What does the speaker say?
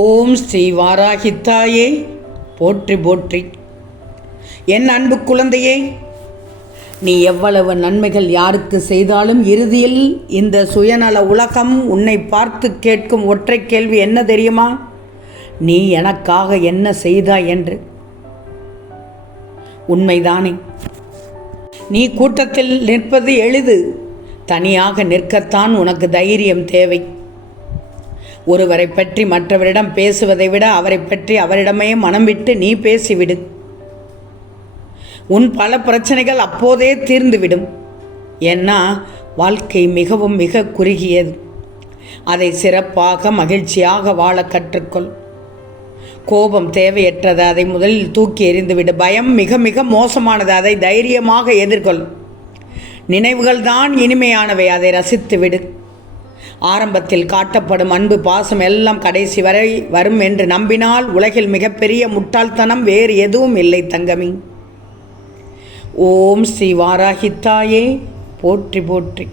ஓம் ஸ்ரீ வாராகித்தாயே போற்றி போற்றி. என் அன்பு குழந்தையே, நீ எவ்வளவு நன்மைகள் யாருக்கு செய்தாலும் இறுதியில் இந்த சுயநல உலகம் உன்னை பார்த்து கேட்கும் ஒற்றை கேள்வி என்ன தெரியுமா? நீ எனக்காக என்ன செய்தாய் என்று. உண்மைதானே? நீ கூட்டத்தில் நிற்பது எளிது, தனியாக நிற்கத்தான் உனக்கு தைரியம் தேவை. ஒருவரை பற்றி மற்றவரிடம் பேசுவதை விட அவரை பற்றி அவரிடமே மனம் விட்டு நீ பேசிவிடு. உன் பல பிரச்சனைகள் அப்போதே தீர்ந்துவிடும். ஏன்னா வாழ்க்கை மிக குறுகியது. அதை சிறப்பாக மகிழ்ச்சியாக வாழ கற்றுக்கொள். கோபம் தேவையற்றது, அதை முதலில் தூக்கி எறிந்துவிடு. பயம் மிக மோசமானது, அதை தைரியமாக எதிர்கொள். நினைவுகள் தான் இனிமையானவை, அதை ரசித்துவிடு. ஆரம்பத்தில் காட்டப்படும் அன்பு பாசம் எல்லாம் கடைசி வரை வரும் என்று நம்பினால் உலகில் மிகப்பெரிய முட்டாள்தனம் வேறு எதுவும் இல்லை தங்கமி. ஓம் ஸ்ரீ வாராகித்தாயே போற்றி போற்றி.